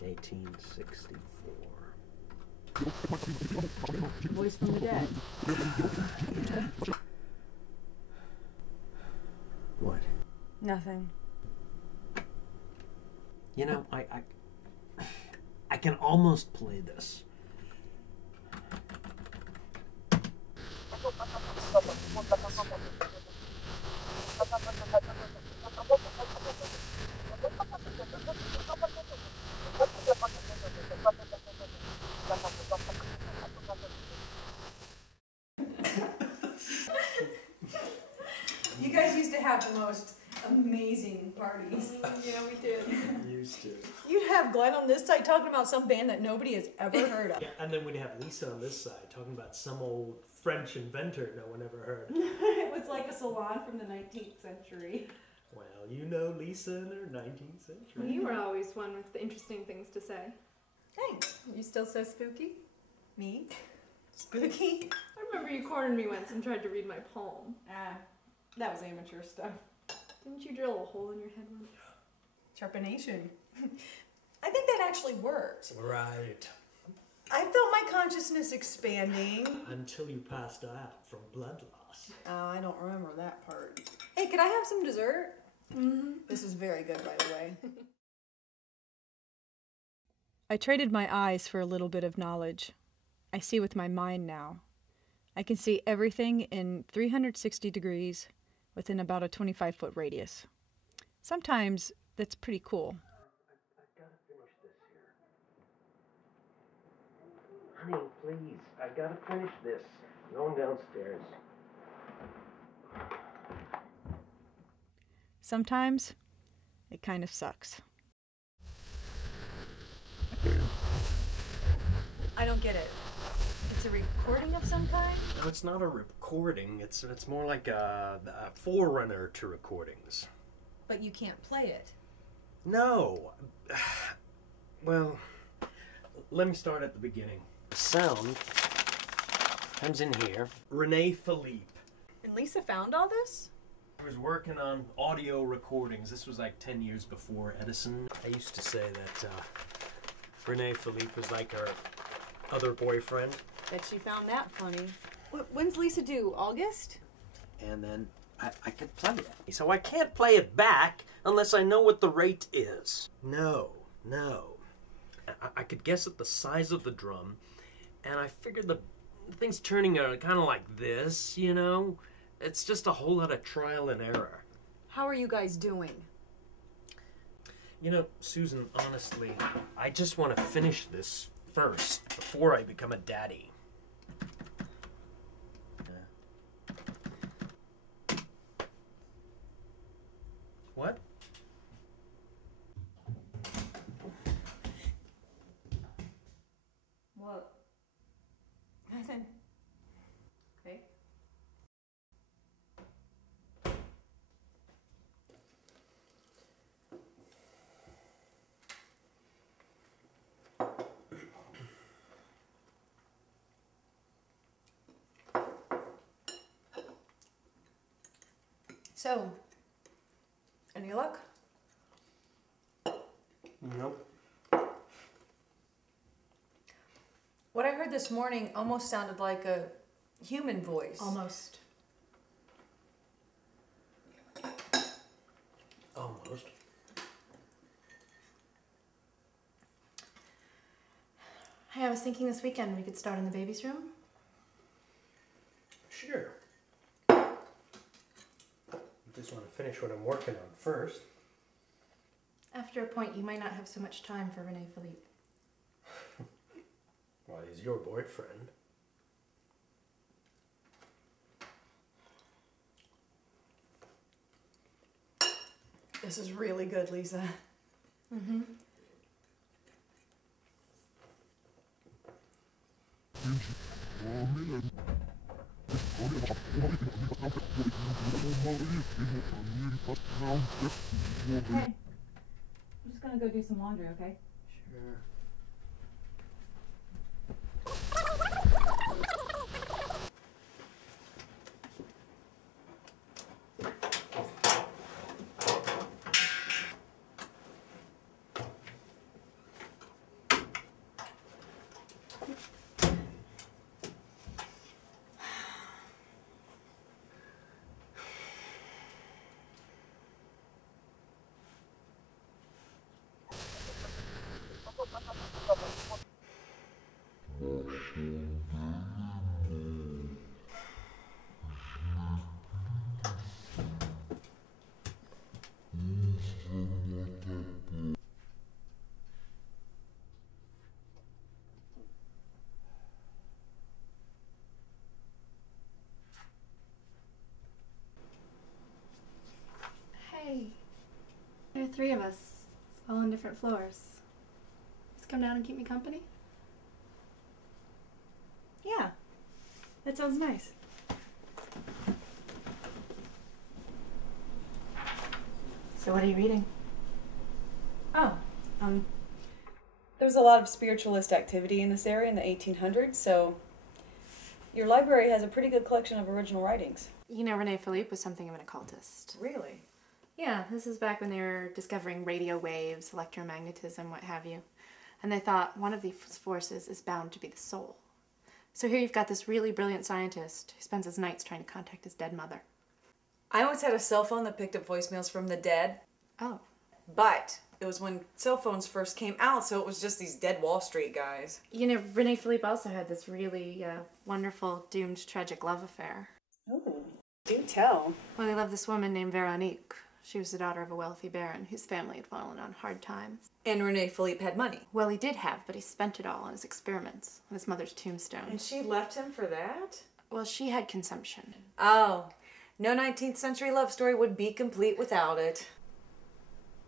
1864. Voice from the dead. What? Nothing. You know, I can almost play this. You guys used to have the most amazing parties. Yeah, we did. Used to. You'd have Glenn on this side talking about some band that nobody has ever heard of. Yeah, and then we'd have Lisa on this side talking about some old French inventor no one ever heard. It was like a salon from the 19th century. Well, you know Lisa in her 19th century. Well, you were always one with the interesting things to say. Thanks. You still so spooky? Me? Spooky? I remember you cornered me once and tried to read my poem. Ah, that was amateur stuff. Didn't you drill a hole in your head once? Trepanation. I think that actually worked. Right. I felt my consciousness expanding. Until you passed out from blood loss. Oh, I don't remember that part. Hey, could I have some dessert? Mm-hmm. This is very good, by the way. I traded my eyes for a little bit of knowledge. I see with my mind now. I can see everything in 360 degrees within about a 25-foot radius. Sometimes that's pretty cool. I've got to finish this here. Honey, please, I've got to finish this. I'm going downstairs. Sometimes it kind of sucks. I don't get it. It's a recording of some kind? No, it's not a recording. It's more like a forerunner to recordings. But you can't play it. No. Well, let me start at the beginning. The sound comes in here. Renee Philippe. And Lisa found all this? I was working on audio recordings. This was like 10 years before Edison. I used to say that Renee Philippe was like her other boyfriend. Bet she found that funny. When's Lisa due? August? And then I could play it. So I can't play it back unless I know what the rate is. No. I could guess at the size of the drum, and I figured the thing's turning out kind of like this, you know? It's just a whole lot of trial and error. How are you guys doing? You know, Susan, honestly, I just want to finish this first before I become a daddy. What? What? Nothing. Okay. So, any luck? Nope. What I heard this morning almost sounded like a human voice. Almost. Almost. Hey, I was thinking this weekend we could start in the baby's room. Sure. Just want to finish what I'm working on first. After a point, you might not have so much time for Renee Philippe. Well, he's your boyfriend. This is really good, Lisa. Mm-hmm. Hey, I'm just gonna go do some laundry, okay? Sure. different floors. Just come down and keep me company? Yeah, that sounds nice. So what are you reading? Oh, there was a lot of spiritualist activity in this area in the 1800s, so your library has a pretty good collection of original writings. You know, Rene Philippe was something of an occultist. Really? Yeah, this is back when they were discovering radio waves, electromagnetism, what have you. And they thought one of these forces is bound to be the soul. So here you've got this really brilliant scientist who spends his nights trying to contact his dead mother. I once had a cell phone that picked up voicemails from the dead, Oh. but it was when cell phones first came out, so it was just these dead Wall Street guys. You know, Rene Philippe also had this really wonderful, doomed, tragic love affair. Oh, do tell. Well, he loved this woman named Veronique. She was the daughter of a wealthy baron whose family had fallen on hard times. And Rene Philippe had money. Well, he did have, but he spent it all on his experiments, on his mother's tombstone. And she left him for that? Well, she had consumption. Oh, no 19th century love story would be complete without it.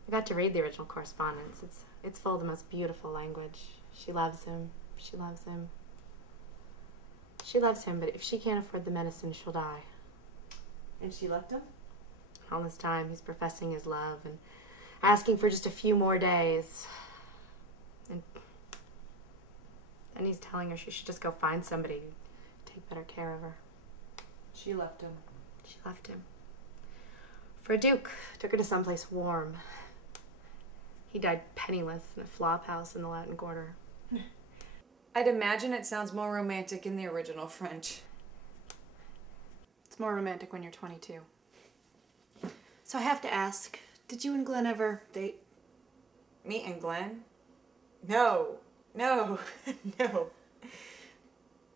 I got to read the original correspondence. It's full of the most beautiful language. She loves him. She loves him. She loves him, but if she can't afford the medicine, she'll die. And she left him? All this time, he's professing his love and asking for just a few more days. And then he's telling her she should just go find somebody to take better care of her. She left him. She left him. For a duke, took her to someplace warm. He died penniless in a flop house in the Latin Quarter. I'd imagine it sounds more romantic in the original French. It's more romantic when you're 22. So I have to ask, did you and Glenn ever date? Me and Glenn? No. No.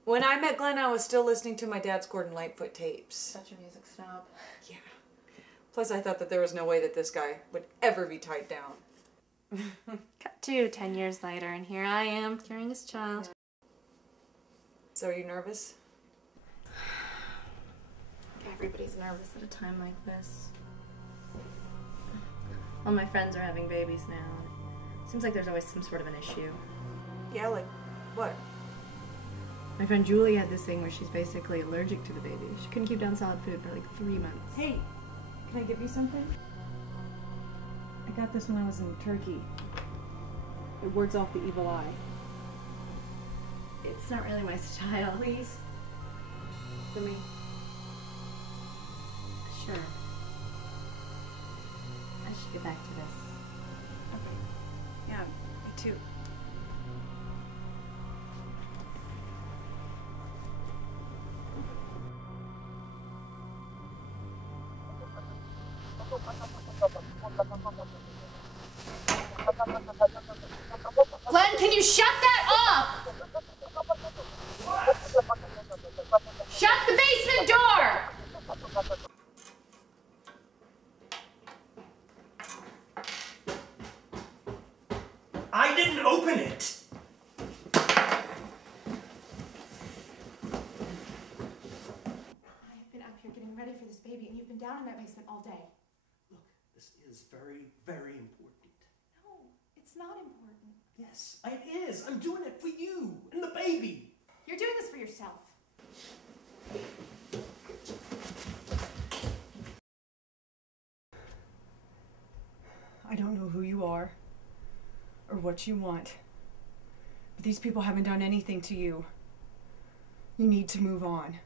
When I met Glenn, I was still listening to my dad's Gordon Lightfoot tapes. Such a music snob. Yeah. Plus, I thought that there was no way that this guy would ever be tied down. Cut to 10 years later, and here I am, carrying his child. So are you nervous? Everybody's nervous at a time like this. All my friends are having babies now. Seems like there's always some sort of an issue. Yeah, like what? My friend Julie had this thing where she's basically allergic to the baby. She couldn't keep down solid food for like 3 months. Hey, can I give you something? I got this when I was in Turkey. It wards off the evil eye. It's not really my style. Please? For me? Sure. I should get back to this. Okay. Yeah, me too. Glenn, can you shut that off? Shut the basement door! I didn't open it! I've been out here getting ready for this baby, and you've been down in that basement all day. Look, this is very, very important. No, it's not important. Yes, it is. I'm doing it for you and the baby. You're doing this for yourself. I don't know who you are or what you want, but these people haven't done anything to you. You need to move on.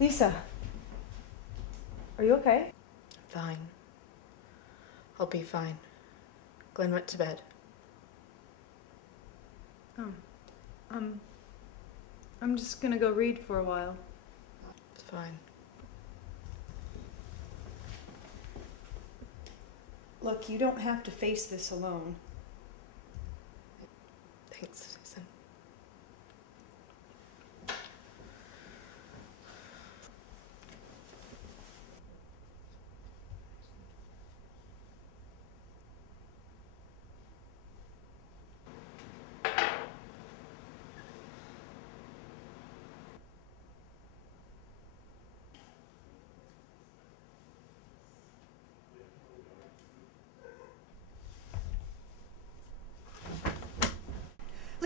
Lisa, are you okay? Fine. I'll be fine. Glenn went to bed. I'm just gonna go read for a while. It's fine. Look, you don't have to face this alone. Thanks, Susan.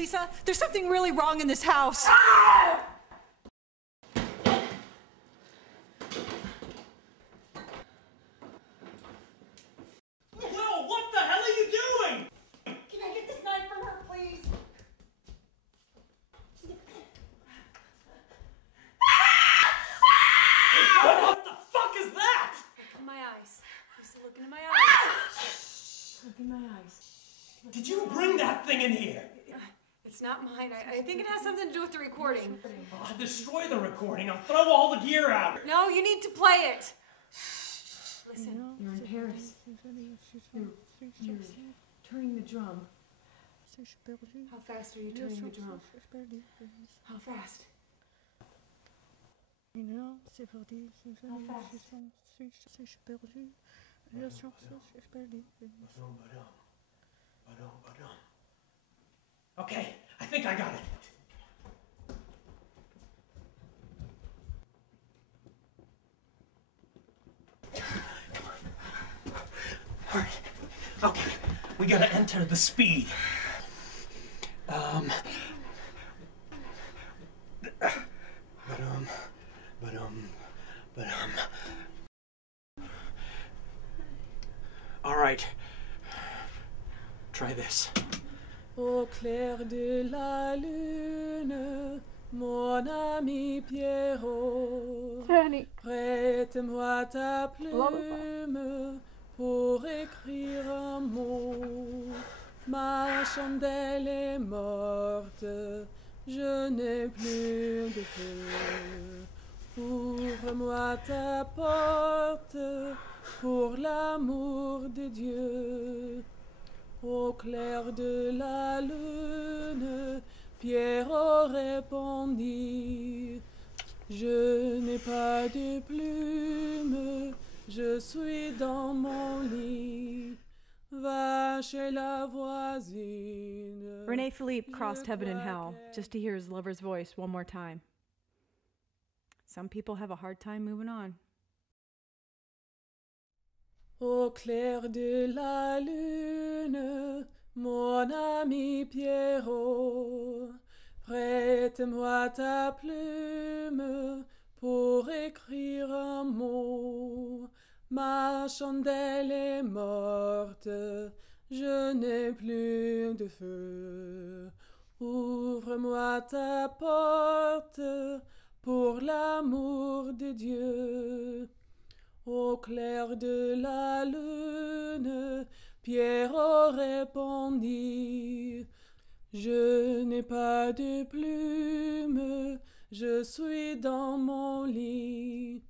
Lisa. There's something really wrong in this house. Will, what the hell are you doing? Can I get this knife from her, please? What the fuck is that? Look in my eyes. Lisa, look into my eyes. Look in my eyes. Did you bring that thing in here? It's not mine. I think it has something to do with the recording. I'll destroy the recording. I'll throw all the gear out. No, you need to play it. Listen. You're in Paris. You're turning the drum. How fast are you turning the drum? How fast? How Okay, I think I got it. Come on. All right. Okay, we gotta enter the speed. All right. Try this. Au clair de la lune, mon ami Pierrot, Tony. prête-moi ta plume pour écrire un mot. Ma chandelle est morte, je n'ai plus de feu. Ouvre-moi ta porte pour l'amour de Dieu. Au clair de la lune, Pierrot répondit, je n'ai pas de plume, je suis dans mon lit. Va chez la voisine. Renee Philippe crossed heaven and hell just to hear his lover's voice one more time. Some people have a hard time moving on. Au clair de la lune, mon ami Pierrot, prête-moi ta plume pour écrire un mot. Ma chandelle est morte, je n'ai plus de feu. Ouvre-moi ta porte pour l'amour de Dieu. Au clair de la lune, Pierrot répondit, je n'ai pas de plume, je suis dans mon lit.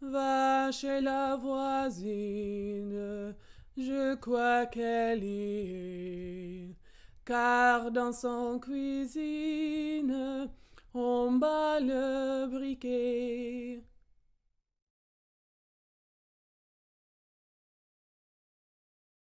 Va chez la voisine, je crois qu'elle y est, car dans son cuisine, on bat le briquet.